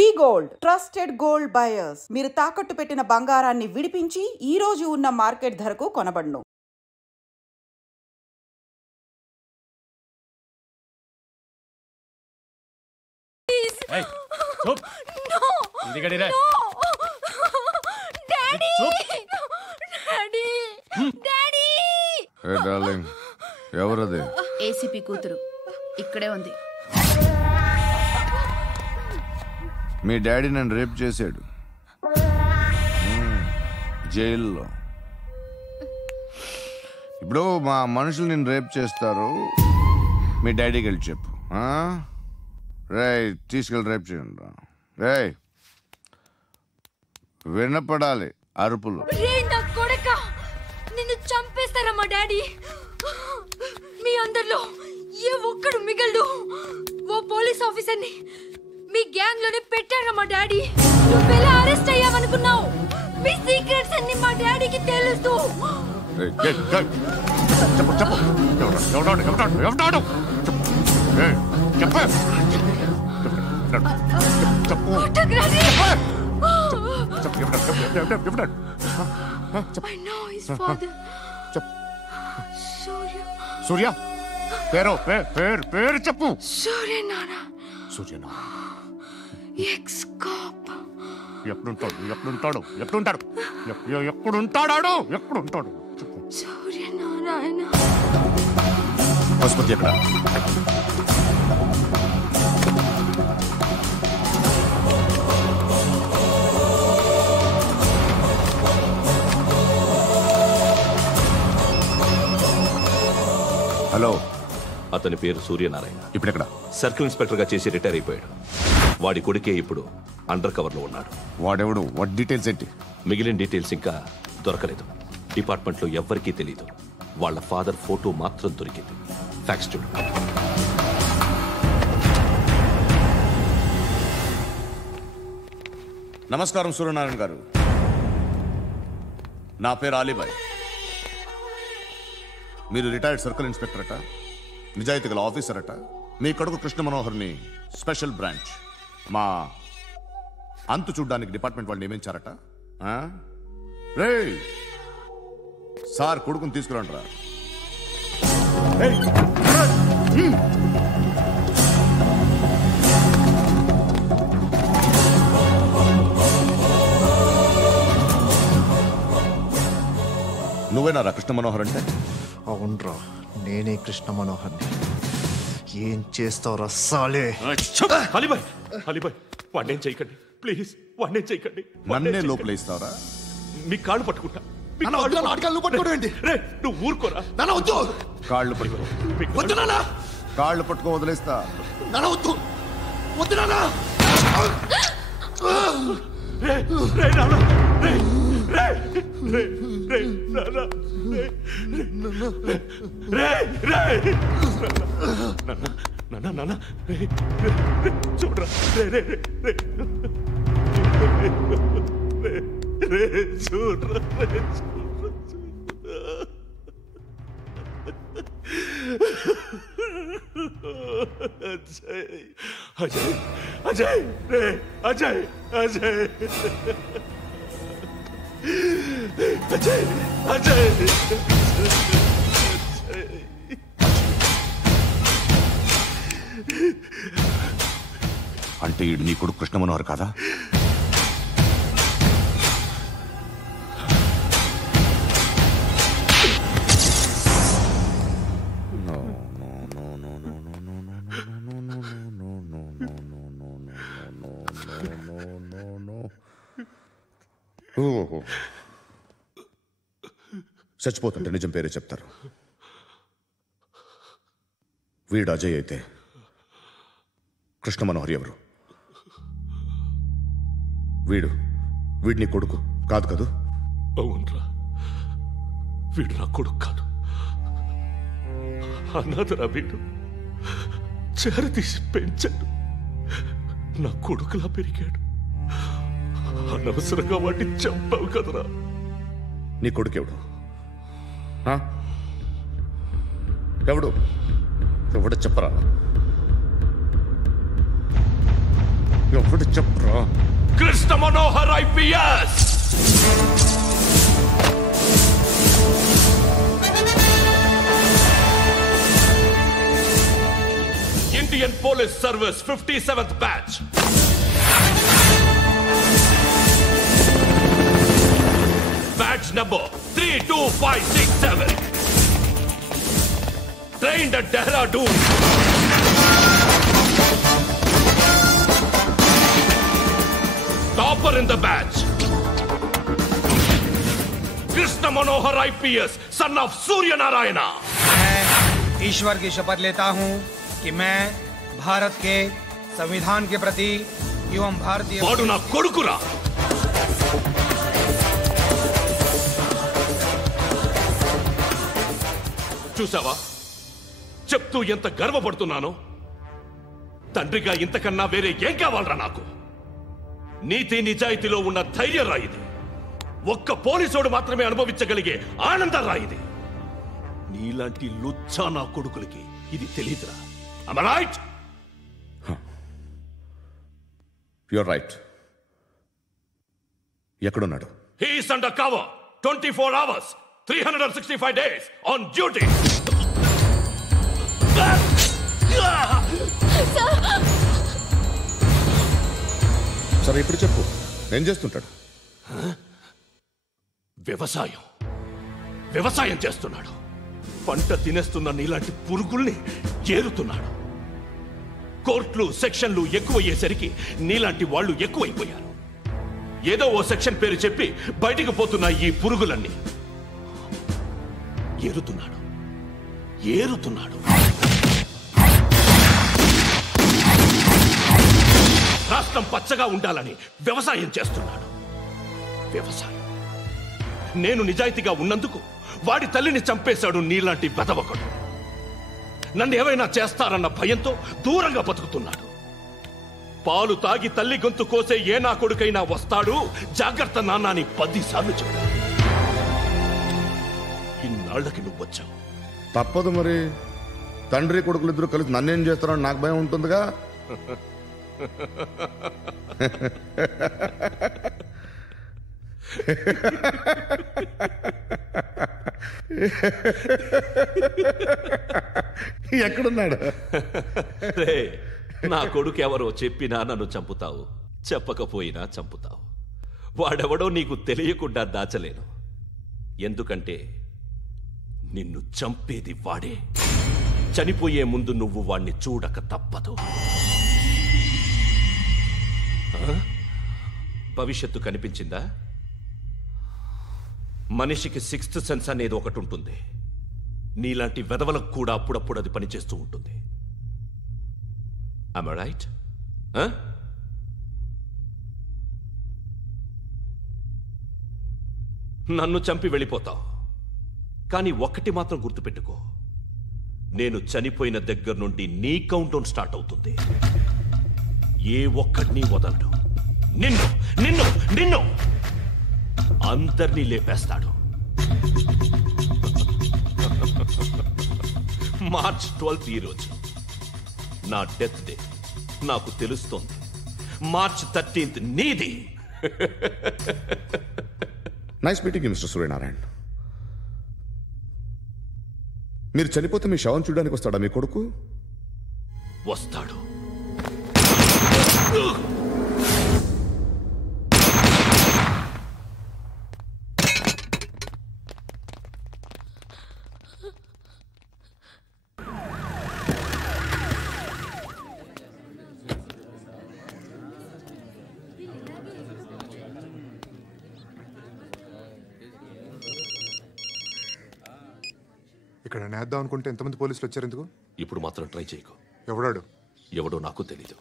వి gold trusted gold buyers. మీరు తాకట్టు పెట్టిన బంగారాన్ని విడిపించి ఈ రోజు ఉన్న మార్కెట్ ధరకు కొనబడును. ఎవరది? ఏసీపీ కూతురు ఇక్కడే ఉంది. మీ డాడీ నన్ను రేప్ చేశాడు జైల్లో. ఇప్పుడు మా మనుషులు నేను రేప్ చేస్తారు, మీ డాడీకి వెళ్ళి చెప్పు. రేయ్ తీసుకెళ్ళి రేప్ చేయండి. రేయ్ వినపడాలి అరుపులు. నిన్ను చంపేస్తారా మా డాడీ? మీ అందరిలో ఏ ఒక్కడు మిగలడు. ఓ పోలీస్ ఆఫీసర్ని మీ గ్యాంగ్ లోనే పెట్టారా మా డాడీ? నువ్వెలా అరెస్ట్ అయ్యావనుకున్నావు? మీ సీక్రెట్స్ అన్ని మా డాడీకి తెలుసు. సూర్య పేరు పేరు చెప్పు. సూర్యనారాయణ. Suryanarayana ex cop. ఎప్పుడుంటాడు సూర్యనారాయణ. ఆసుపత్రి ఎక్కడ? హలో, అతని పేరు సూర్యనారాయణ. ఇప్పుడెక్కడ? సర్కిల్ ఇన్స్పెక్టర్ గా చేసి రిటైర్ అయిపోయాడు. వాడి కొడుకే ఇప్పుడు అండర్ కవర్ లో ఉన్నాడు. వాడెవడు? వాట్ డీటెయిల్స్ ఏంటి? మిగిలిన డీటెయిల్స్ ఇంకా దొరకలేదు. డిపార్ట్మెంట్ లో ఎవ్వరికీ తెలియదు. వాళ్ళ ఫాదర్ ఫోటో మాత్రం దొరికింది. ఫ్యాక్స్ చూడు. నమస్కారం సూర్యనారాయణ గారు. నా పేరు అలీబాయ్. మీరు రిటైర్డ్ సర్కిల్ ఇన్స్పెక్టర్ అట, నిజాయితీ గల ఆఫీసర్ అట. మీ కొడుకు కృష్ణ మనోహర్ని స్పెషల్ బ్రాంచ్ మా అంతు చూడ్డానికి డిపార్ట్మెంట్ వాళ్ళు నియమించారట. రే సార్ కొడుకుని తీసుకురండిరా. నువ్వేనారా కృష్ణ మనోహర్ అంటే? అవునరా, నేనే కృష్ణ మనోహర్ని. ఏం చేస్తావురా సాలే? అలీబాయ్ వాడినేం చేయకండి ప్లీజ్, వాడినేం చేయకండి. నన్నే లోపల ఇస్తావరా? మీ కాళ్ళు పట్టుకుంటా. నువ్వు ఊరుకోరా. కాళ్ళు పట్టుకో. కాళ్ళు పట్టుకో వదిలేస్తా. చూడరా అజయ్ అజయ్ రే అజయ్ అజయ్ అజయ్ అజయ్ అంటే ఈడు నీ కొడుకు కృష్ణ మనోహర్ కాదా? చచ్చిపోతుంటే నిజం పేరే చెప్తారు. వీడు అజయ్ అయితే కృష్ణ మనోహర్ ఎవరు? వీడిని కొడుకు కాదు కదూ? అవునరా, వీడు నా కొడుకు కాదు. అనాథరా వీడు. చేరతీసి పెంచాడు. నా కొడుకులా పెరిగాడు. అనవసరంగా వాటిని చంపావు కదరా. నీ కొడుకు ఎవడు? ఎవడు చెప్పరా? ఎవడు చెప్పరా? Krishna Manohar IPS. Indian Police Service 57th batch. Batch number 32567. Trained at Dehradun. Topper in the batch. Krishna Manohar IPS, son of Surya Narayana. मैं ईश्वर की शपथ लेता हूँ कि मैं भारत के संविधान के प्रति एवं भारतीय వాడు నా కొడుకురా. చూసావా చెప్తూ ఎంత గర్వపడుతున్నానో. తండ్రిగా ఇంతకన్నా వేరే ఏం కావాలరా నాకు? నీతి నిజాయితీలో ఉన్న ధైర్యం రాయిది. ఒక్క పోలీసోడు మాత్రమే అనుభవించగలిగే ఆనందం రాయిది. నీలాంటి లుచ్చా నా కొడుకులకి ఇది తెలీదురా. Am I right? You're right. ఎక్కడున్నాడు? He is under cover 24 hours 365 days on duty. సరే ఇప్పుడు చెప్పు, ఏం చేస్తుంటాడు? వ్యవసాయం చేస్తున్నాడు. పంట తినేస్తున్న నీలాంటి పురుగుల్ని ఏరుతున్నాడు. కోర్టులు సెక్షన్లు ఎక్కువయ్యేసరికి నీలాంటి వాళ్ళు ఎక్కువైపోయారు. ఏదో ఓ సెక్షన్ పేరు చెప్పి బయటికి పోతున్న ఈ పురుగులన్నీ ఏరుతున్నాడు. రాష్ట్రం పచ్చగా ఉండాలని వ్యవసాయం చేస్తున్నాడు. నేను నిజాయితీగా ఉన్నందుకు వాడి తల్లిని చంపేశాడు నీలాంటి వెధవకుడు. నన్ను ఏమైనా చేస్తారన్న భయంతో దూరంగా బతుకుతున్నాడు. పాలు తాగి తల్లి గొంతు కోసే ఏ నా కొడుకైనా వస్తాడు, జాగ్రత్త నాన్న అని 10 సార్లు చెప్పాడు. ఇన్నాళ్ళకి నువ్వు వచ్చావు. తప్పదు మరి. తండ్రి కొడుకులు ఇద్దరు కలిసి నన్నేం చేస్తారని నాకు భయం ఉంటుందిగా. ఎక్కడున్నాడు? నా కొడుకు ఎవరో చెప్పినా నన్ను చంపుతావు, చెప్పకపోయినా చంపుతావు. వాడెవడో నీకు తెలియకుండా దాచలేను. ఎందుకంటే నిన్ను చంపేది వాడే. చనిపోయే ముందు నువ్వు వాణ్ణి చూడక తప్పదు. భవిష్యత్తు కనిపించిందా? మనిషికి 6th సెన్స్ అనేది ఒకటి ఉంటుంది. నీలాంటి వెధవలకు కూడా అప్పుడప్పుడు అది పనిచేస్తూ ఉంటుంది. Am I right? నన్ను చంపి వెళ్ళిపోతావు. కానీ ఒక్కటి మాత్రం గుర్తుపెట్టుకో, నేను చనిపోయిన దగ్గర నుండి నీ కౌంటౌన్ స్టార్ట్ అవుతుంది. ఏ ఒక్కడిని వదలడు. నిన్ను నిన్ను నిన్ను అందరినీ లేపేస్తాడు. మార్చ్ 12th ఈరోజు నా డెత్ డే. నాకు తెలుస్తోంది. మార్చ్ 13th నీది. Nice meeting you mister Suryanarayan. మీరు చనిపోతే మీ శవం చూడడానికి వస్తాడా మీ కొడుకు? వస్తాడు. ఇక్కడ నేద్దాం అనుకుంటే ఎంతమంది పోలీసులు వచ్చారు ఎందుకు? ఇప్పుడు మాత్రం ట్రై చేయకు. ఎవడాడు? ఎవడో నాకు తెలీదు.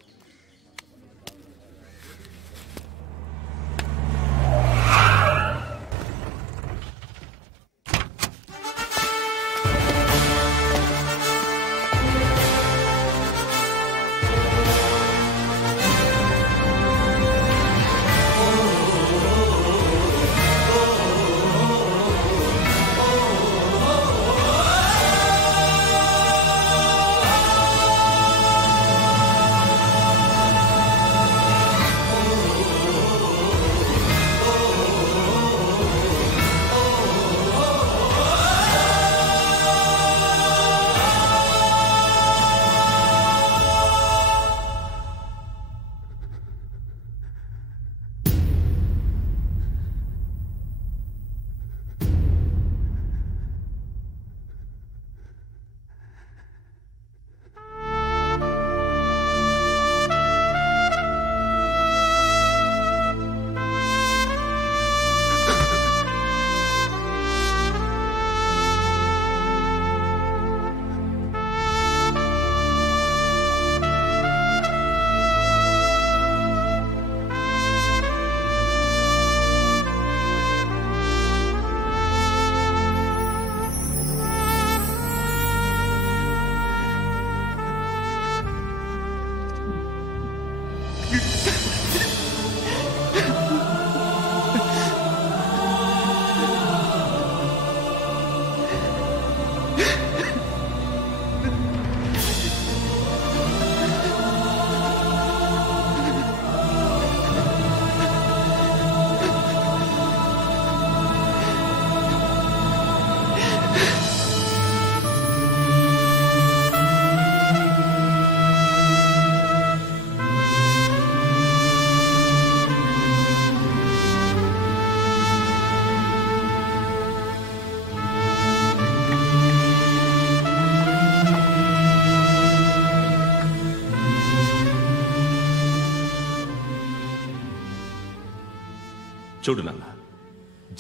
చూడు నాన్న,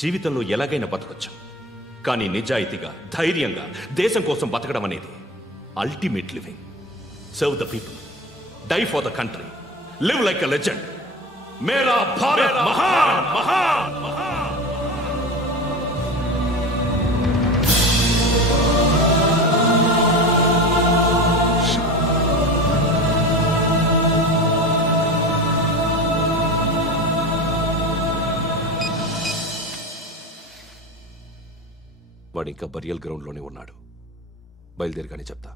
జీవితంలో ఎలాగైనా బతకొచ్చు, కానీ నిజాయితీగా ధైర్యంగా దేశం కోసం బతకడం అనేది ultimate living. Serve the people, die for the country, live like a legend. మేరా భారత్ మహాన్ మహాన్ మహాన్. వాడు ఇంకా బరియల్ గ్రౌండ్లోనే ఉన్నాడు. బయలుదేరిగానే చెప్తా.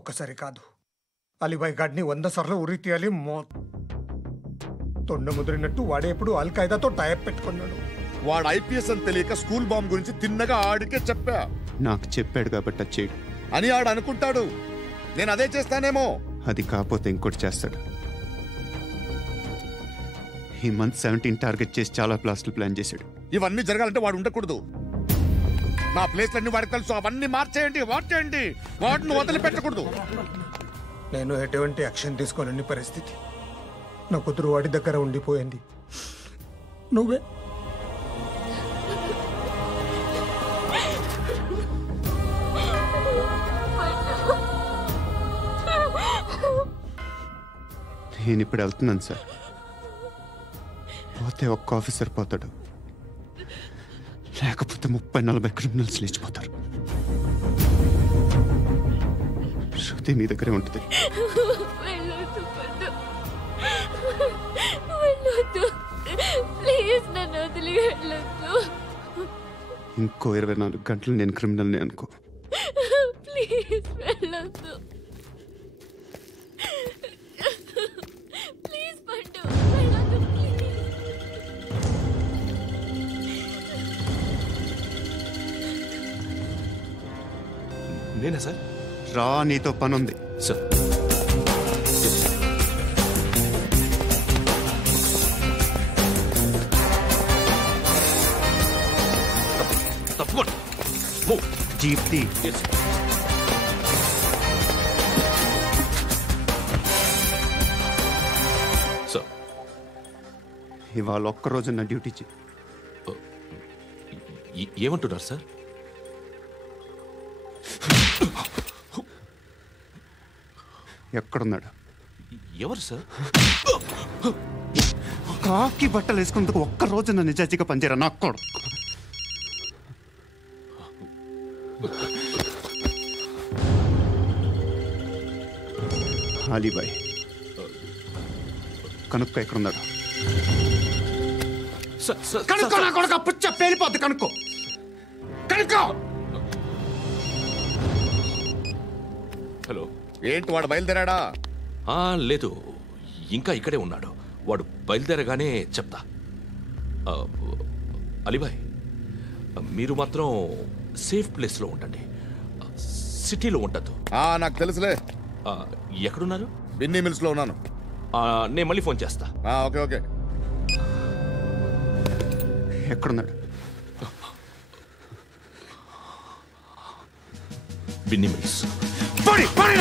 ఒక్కసారి కాదు, అలీబాయ్ గాడిని 100 సార్లు ఉరి తీయాలి. తొండ ముదిరినట్టు వాడే ఎప్పుడు అల్ ఖైదాతో టైప్ పెట్టుకున్నాడు. వాడు ఐపీఎస్ అని తెలియక స్కూల్ బాంబ్ గురించి తిన్నగా ఆడికే చెప్పా. నాకు చెప్పాడు కాబట్టి అది చేయడు అని ఆడు అనుకుంటాడు. నేను అదే చేస్తానేమో. అది కాకపోతే ఇంకోటి చేస్తాడు. ఈ మంత్ 17 టార్గెట్ చేసి చాలా ప్లాస్టులు ప్లాన్ చేశాడు. ఇవన్నీ జరగాలంటే వాడు ఉండకూడదు. నా ప్లేస్లన్నీ వాడికి తెలుసు. అవన్నీ మార్చేయండి, మార్చేయండి. వాటిని వదిలిపెట్టకూడదు. నేను ఎటువంటి యాక్షన్ తీసుకోలేని పరిస్థితి. నా కూతురు వాడి దగ్గర ఉండిపోయింది. నువ్వే నేను ఇప్పుడు వెళ్తున్నాను సార్. పోతే ఒక్క ఆఫీసర్ పోతాడు, లేకపోతే 30-40 క్రిమినల్స్ లేచిపోతారు. శృతి మీ దగ్గరే ఉంటుంది. ఇంకో 24 గంటలు నేను క్రిమినల్ని అనుకో. ప్లీజ్ వెళ్ళొద్దు. ప్లీజ్ పండు, వెళ్ళొద్దు ప్లీజ్. నేనా సార్? రా, నీతో పని ఉంది సార్. తప్పకుండా జీప్తి. సార్, ఇవాళ ఒక్కరోజు నా డ్యూటీ ఏమంటున్నారు సార్? ఎక్కడున్నాడు? ఎవరు సార్? కాకి బట్టలు వేసుకున్నందుకు ఒక్కరోజు నా నిజాయితీగా పనిచేయరా నాకు కూడా. అలీబాయ్ కనుక్కో, ఎక్కడున్నాడు? కనుక్కో నా కొడుకు. పుచ్చ పేలిపోద్ది. కనుక్కో, కనుక్కో. హలో, ఏంటి వాడు బయలుదేరాడా? లేదు, ఇంకా ఇక్కడే ఉన్నాడు. వాడు బయలుదేరగానే చెప్తా. అలీబాయ్, మీరు మాత్రం సేఫ్ ప్లేస్లో ఉండండి, సిటీలో ఉండద్దు. నాకు తెలుసులే. ఎక్కడున్నారు? బిన్నీ మిల్స్ లో ఉన్నాను. నేను మళ్ళీ ఫోన్ చేస్తా. Okay okay. ఎక్కడున్నాడు? బిన్నీ మిల్స్. పడి పడి.